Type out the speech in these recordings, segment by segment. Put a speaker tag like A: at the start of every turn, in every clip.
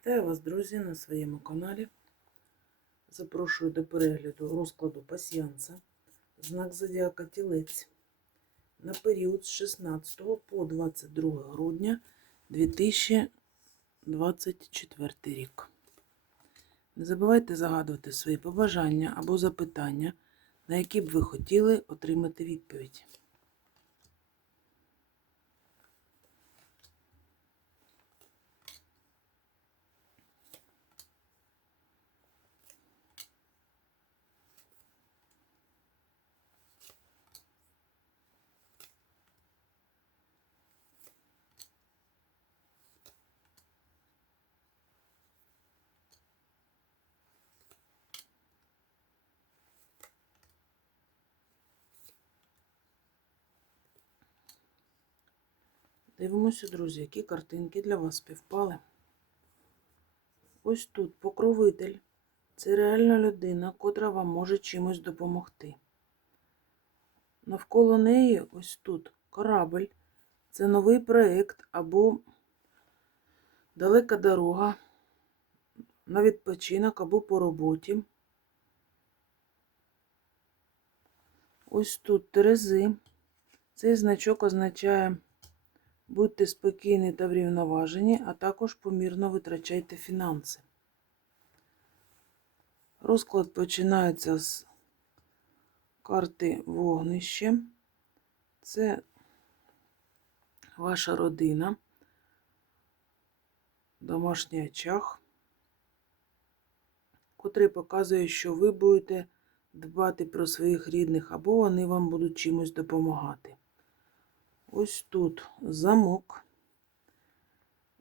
A: Вітаю вас, друзі, на своєму каналі. Запрошую до перегляду розкладу пасіянса, знак Зодіака Тілець на період з 16 по 22 грудня 2024 рік. Не забувайте загадувати свої побажання або запитання, на які б ви хотіли отримати відповідь. Дивимося, друзі, які картинки для вас співпали. Ось тут покровитель. Це реальна людина, котра вам може чимось допомогти. Навколо неї ось тут корабль. Це новий проєкт або далека дорога на відпочинок або по роботі. Ось тут Терези. Цей значок означає будьте спокійні та врівноважені, а також помірно витрачайте фінанси. Розклад починається з карти вогнище. Це ваша родина, домашній очаг, котрий показує, що ви будете дбати про своїх рідних, або вони вам будуть чимось допомагати. Ось тут замок.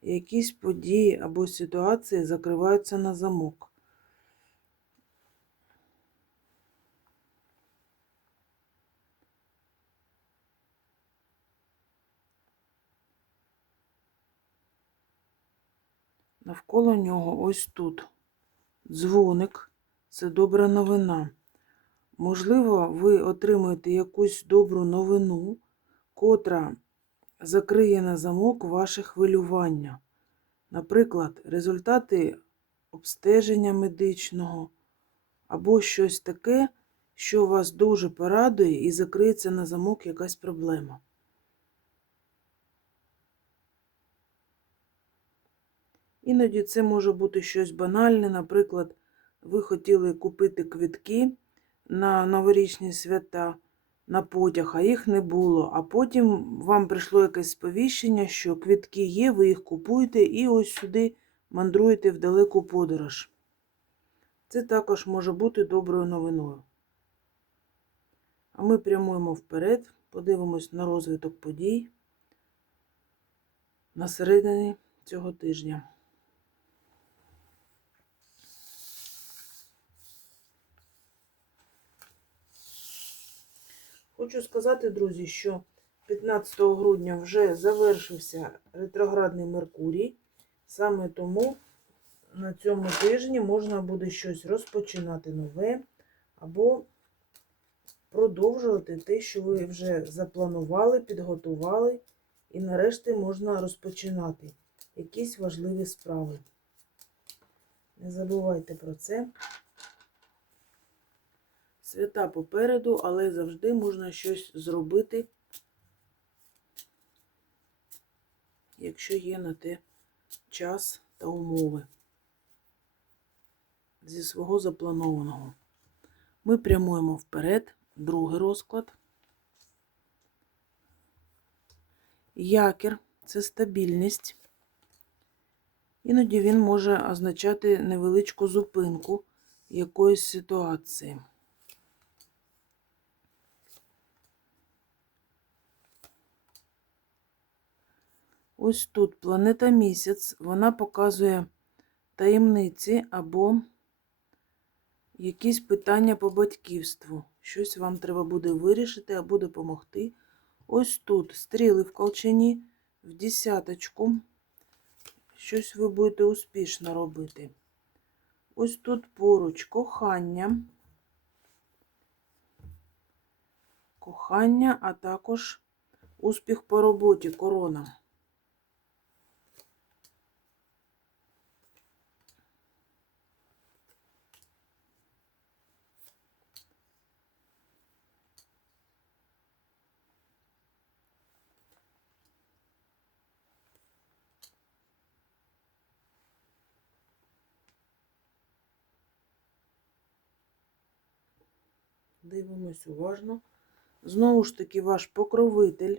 A: Якісь події або ситуації закриваються на замок. Навколо нього ось тут дзвоник. Це добра новина. Можливо, ви отримаєте якусь добру новину, котра закриє на замок ваше хвилювання. Наприклад, результати обстеження медичного або щось таке, що вас дуже порадує і закриється на замок якась проблема. Іноді це може бути щось банальне, наприклад, ви хотіли купити квитки на новорічні свята на потяг, а їх не було. А потім вам прийшло якесь сповіщення, що квитки є, ви їх купуєте і ось сюди мандруєте в далеку подорож. Це також може бути доброю новиною. А ми прямуємо вперед, подивимось на розвиток подій на середині цього тижня. Хочу сказати, друзі, що 15 грудня вже завершився ретроградний Меркурій. Саме тому на цьому тижні можна буде щось розпочинати нове або продовжувати те, що ви вже запланували, підготували, і нарешті можна розпочинати якісь важливі справи. Не забувайте про це. Свята попереду, але завжди можна щось зробити, якщо є на те час та умови зі свого запланованого. Ми прямуємо вперед, другий розклад. Якір це стабільність. Іноді він може означати невеличку зупинку якоїсь ситуації. Ось тут планета місяць, вона показує таємниці або якісь питання по батьківству. Щось вам треба буде вирішити або допомогти. Ось тут стріли в колчані, в десяточку. Щось ви будете успішно робити. Ось тут поруч кохання. Кохання, а також успіх по роботі, корона. Дивимось уважно. Знову ж таки, ваш покровитель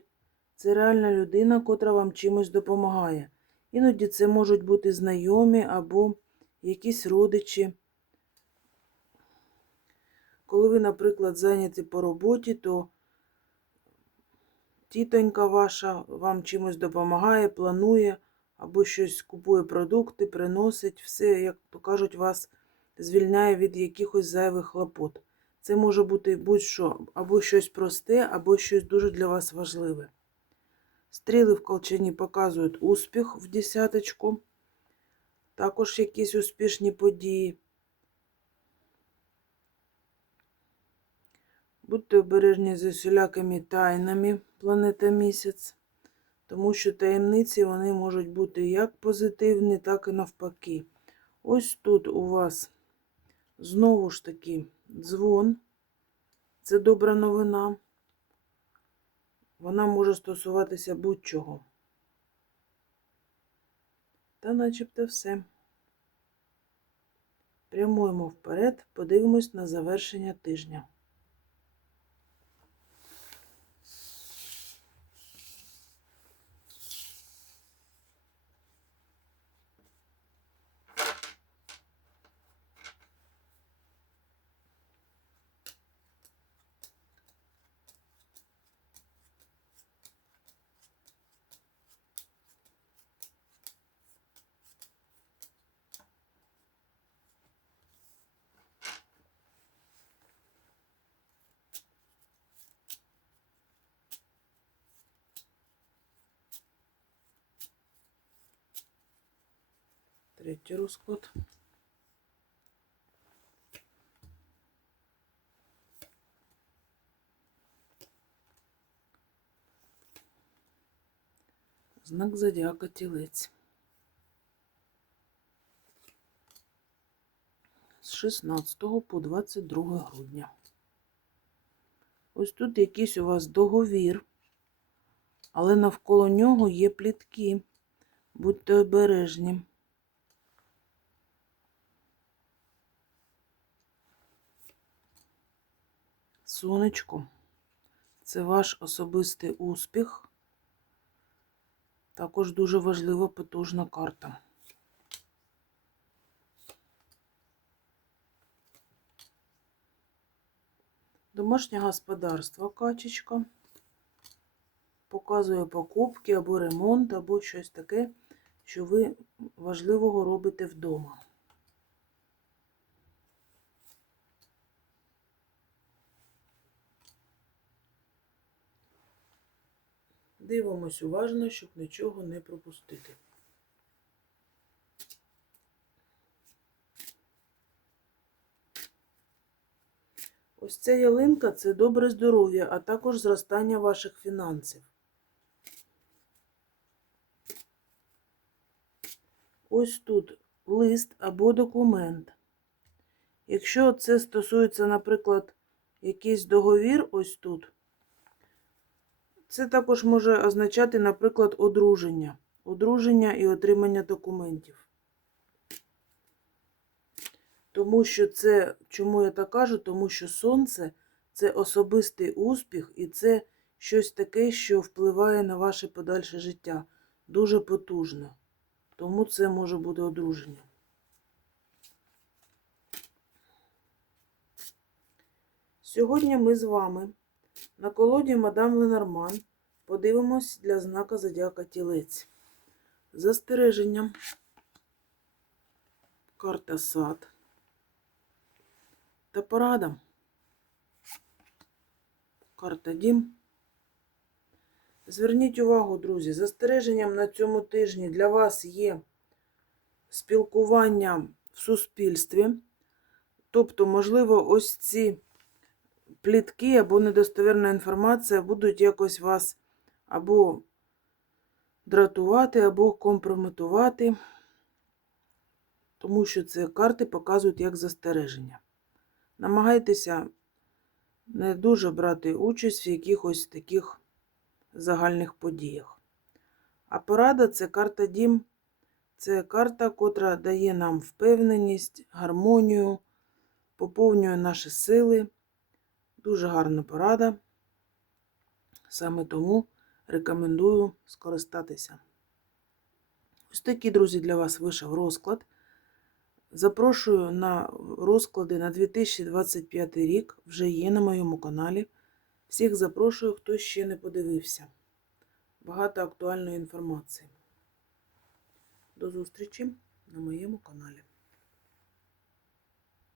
A: це реальна людина, котра вам чимось допомагає. Іноді це можуть бути знайомі або якісь родичі. Коли ви, наприклад, зайняті по роботі, то тітонька ваша вам чимось допомагає, планує або щось купує продукти, приносить, все, як то кажуть, вас звільняє від якихось зайвих хлопот. Це може бути будь-що, або щось просте, або щось дуже для вас важливе. Стріли в колчані показують успіх в десяточку, також якісь успішні події. Будьте обережні з усілякими тайнами планета місяць, тому що таємниці вони можуть бути як позитивні, так і навпаки. Ось тут у вас знову ж таки дзвон. Це добра новина. Вона може стосуватися будь-чого. Та начебто все. Прямуємо вперед, подивимось на завершення тижня. Третій розклад. Знак зодіака тілець. З 16 по 22 грудня. Ось тут якийсь у вас договір, але навколо нього є плітки. Будьте обережні. Сонечко, це ваш особистий успіх. Також дуже важлива потужна карта. Домашнє господарство качечка. Показує покупки або ремонт, або щось таке, що ви важливого робите вдома. Дивимось уважно, щоб нічого не пропустити. Ось ця ялинка це добре здоров'я, а також зростання ваших фінансів. Ось тут лист або документ. Якщо це стосується, наприклад, якийсь договір ось тут, це також може означати, наприклад, одруження. Одруження і отримання документів. Тому що це, чому я так кажу? Тому що сонце це особистий успіх, і це щось таке, що впливає на ваше подальше життя. Дуже потужно. Тому це може бути одруження. Сьогодні ми з вами на колоді мадам Ленорман подивимось для знака Зодіака Тілець. Застереженням. Карта сад. Та порада. Карта дім. Зверніть увагу, друзі, застереженням на цьому тижні для вас є спілкування в суспільстві. Тобто, можливо, ось ці плітки або недостовірна інформація будуть якось вас або дратувати, або компрометувати, тому що ці карти показують як застереження. Намагайтеся не дуже брати участь в якихось таких загальних подіях. А порада це карта Дім. Це карта, котра дає нам впевненість, гармонію, поповнює наші сили Дуже гарна порада. Саме тому рекомендую скористатися. Ось такий, друзі, для вас вийшов розклад. Запрошую на розклади на 2025 рік, вже є на моєму каналі. Всіх запрошую, хто ще не подивився. Багато актуальної інформації. До зустрічі на моєму каналі.